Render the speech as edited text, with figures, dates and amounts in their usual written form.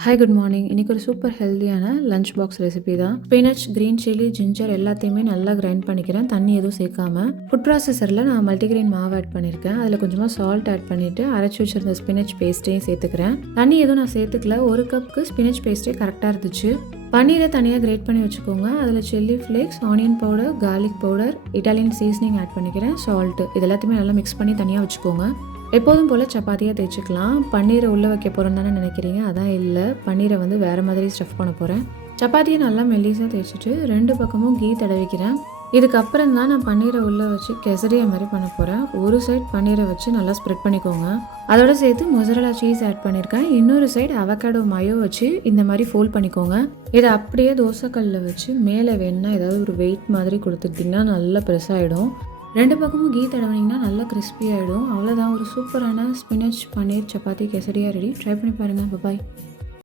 Hi good morning. இன்றைக்கி ஒரு super ஹெல்த்தியான லஞ்ச் பாக்ஸ் ரெசிபி தான். ஸ்பினச், க்ரீன் சில்லி, ஜிஞ்சர் எல்லாத்தையுமே நல்லா கிரைண்ட் பண்ணிக்கிறேன், தண்ணி எதுவும் சேர்க்காம. ஃபுட் ப்ராசஸரில் நான் மல்டிகிரெயின் மாவு ஆட் பண்ணியிருக்கேன். அதில் கொஞ்சமாக சால்ட் ஆட் பண்ணிவிட்டு அரைச்சி வச்சிருந்த ஸ்பினச் பேஸ்ட்டையும் சேர்த்துக்கிறேன். தண்ணி எதுவும் நான் சேர்த்துக்கல. ஒரு கப்புக்கு ஸ்பினச் பேஸ்ட்டே கரெக்டாக இருந்துச்சு. பன்னீரை தனியாக கிரேட் பண்ணி வச்சுக்கோங்க. அதில் chilli flakes, onion powder, garlic powder, Italian seasoning add பண்ணிக்கிறேன், சால்ட்டு இது எல்லாத்தையுமே நல்லா மிக்ஸ் பண்ணி தனியாக வச்சுக்கோங்க. எப்போதும் போல் சப்பாத்தியாக தேய்ச்சிக்கலாம். பன்னீரை உள்ளே வைக்க போகிறோம் தானே நினைக்கிறீங்க, அதான் இல்லை. பன்னீரை வேறு மாதிரி ஸ்டஃப் பண்ண போகிறேன். சப்பாத்தியை நல்லா மெல்லிஸாக தேய்ச்சிட்டு 2 பக்கமும் கீ தடவிக்கிறேன். இதுக்கப்புறம் தான் நான் பன்னீரை உள்ளே வச்சு கெசரியா மாதிரி பண்ண போகிறேன். ஒரு சைட் பன்னீரை வச்சு நல்லா ஸ்ப்ரெட் பண்ணிக்கோங்க. அதோட சேர்த்து மொசரலா சீஸ் ஆட் பண்ணியிருக்கேன். இன்னொரு சைடு அவகாடோ மயோ வச்சு இந்த மாதிரி ஃபோல்ட் பண்ணிக்கோங்க. இதை அப்படியே தோசைக்கல்லில் வச்சு மேலே வேணுன்னா ஏதாவது ஒரு வெயிட் மாதிரி கொடுத்துக்கிட்டிங்கன்னா நல்லா பெருசாகிடும். 2 பக்கமும் கீ தடவினீங்கன்னா நல்லா கிறிஸ்பி ஆகிடும். அவ்வளோதான், ஒரு சூப்பரான ஸ்பினச் பன்னீர் சப்பாத்தி கெசரியா ரெடி. ட்ரை பண்ணி பாருங்கள். பாய்.